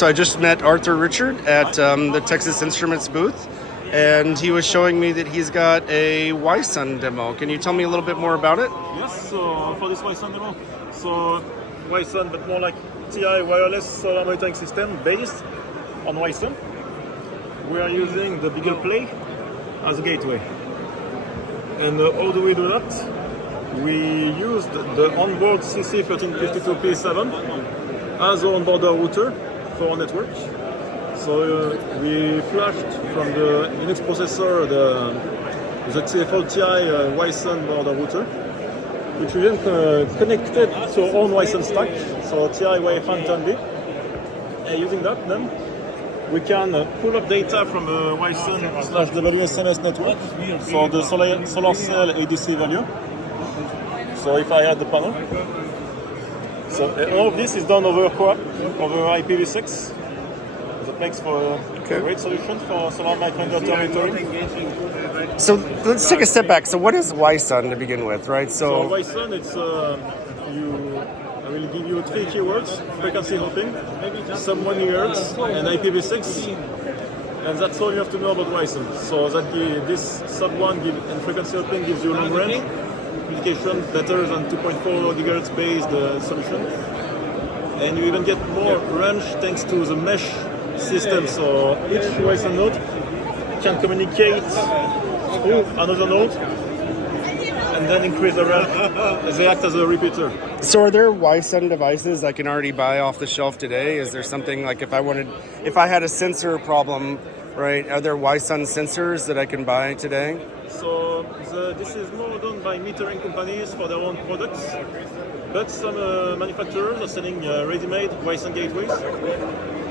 So I just met Arthur Richard at the Texas Instruments booth, and he was showing me that he's got a WiSun demo. Can you tell me a little bit more about it? Yes, so for this WiSun demo, so WiSun, but more like TI wireless solar monitoring system based on WiSun. We are using the Beagle Play as a gateway. And how do we do that? We used the onboard CC1352P7 as our onboarder router for our network. So we flashed from the Linux processor the TFL TI WiSun border router, which we then connected to our own WiSun stack, so TI Wi-Fi 10B. And using that, then we can pull up data from the WiSun/WSNS network, so the solar cell ADC value. So if I add the panel, so all of this is done over IPv6. That makes for a great solution for solar microinverter monitoring. So let's take a step back. So what is WiSun to begin with, right? So WiSun, it's I will give you 3 keywords: frequency hopping, sub 1 GHz, and IPv6. And that's all you have to know about WiSun. So that this sub 1 and frequency hopping gives you long range communication better than 2.4 GHz based solution. And you even get more range thanks to the mesh system. So each WiSun node can communicate through another node and then increase the range. They act as a repeater. So are there WiSun devices I can already buy off the shelf today? Is there something like if I had a sensor problem, right? Are there WiSun sensors that I can buy today? So this is more done by metering companies for their own products, but some manufacturers are selling ready-made WiSun gateways.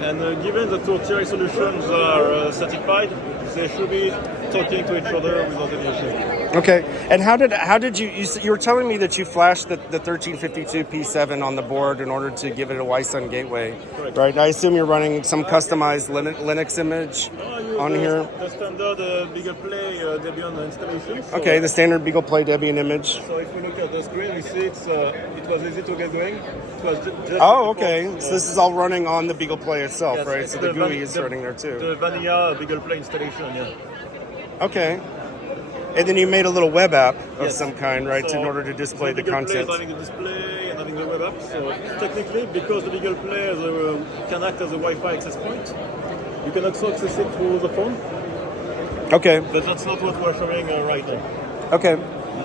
And given that our TI solutions are certified, they should be talking to each other without any issue. Okay. And how did you were telling me that you flashed the 1352P7 on the board in order to give it a WiSun gateway, correct, right? I assume you're running some customized Linux image on here. The standard Beagle Play Debian installation. So okay, the standard Beagle Play Debian image. So if we look at the screen, we see it was easy to get going. It was just okay. So this is all running on the Beagle Play itself, yes, right? So the GUI is running there too. The vanilla Beagle Play installation, yeah. Okay. And then you made a little web app of yes, some kind, right, so in order to display the content. Play having the display and having the web app. So technically, because the Beagle Play can act as a Wi-Fi access point, you can also access it through the phone. Okay. But that's not what we're showing right now. Okay.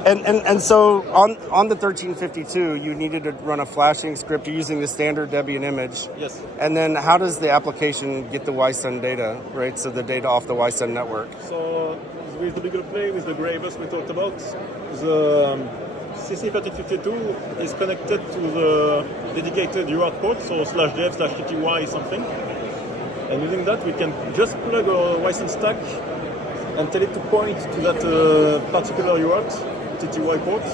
And so on the 1352, you needed to run a flashing script using the standard Debian image. Yes. And then how does the application get the WiSun data, right? So the data off the WiSun network. So with the Beagle Play, with the gray bus we talked about, the CC1352 is connected to the dedicated UART port, so /dev/tty something. And using that, we can just plug our WiSun stack and tell it to point to that particular UART, TTY port,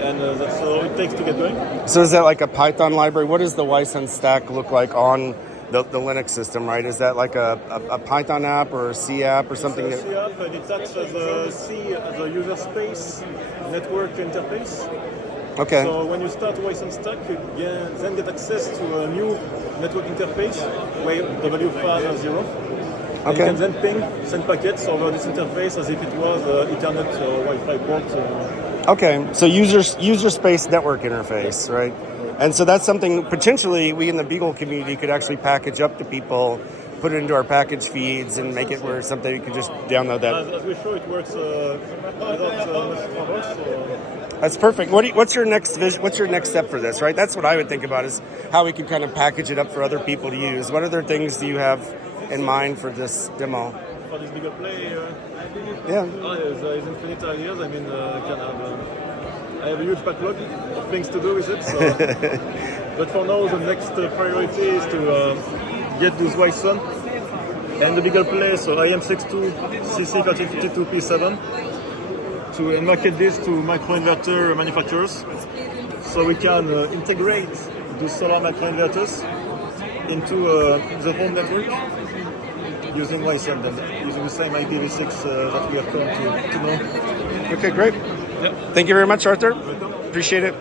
and that's all it takes to get going. So is that like a Python library? What does the WiSun stack look like on the Linux system, right? Is that like a Python app or a C app or something? It's a C app, and it acts as a user space network interface. Okay. So when you start WiSun stack, you then get access to a new network interface, W50. Okay. You can then ping, send packets over this interface as if it was Ethernet or Wi-Fi port. Okay, so user space network interface, right? And so that's something potentially we in the Beagle community could actually package up to people, put it into our package feeds, and make it where something you can just download that. As we show, it works without much trouble. So. That's perfect. What's your next vision? What's your next step for this? Right, that's what I would think about is how we can kind of package it up for other people to use. What other things do you have in mind for this demo? For this Beagle Play, yeah. There's infinite ideas. I mean, I have a huge backlog of things to do with it. So. But for now, the next priority is to get this WiSun and the Beagle Play, so IM62 CC1352P7, to market this to microinverter manufacturers, so we can integrate the solar microinverters into the home network using WiSun and using the same IPv6 that we have come to know. Okay, great. Yeah. Thank you very much, Arthur. Welcome. Appreciate it.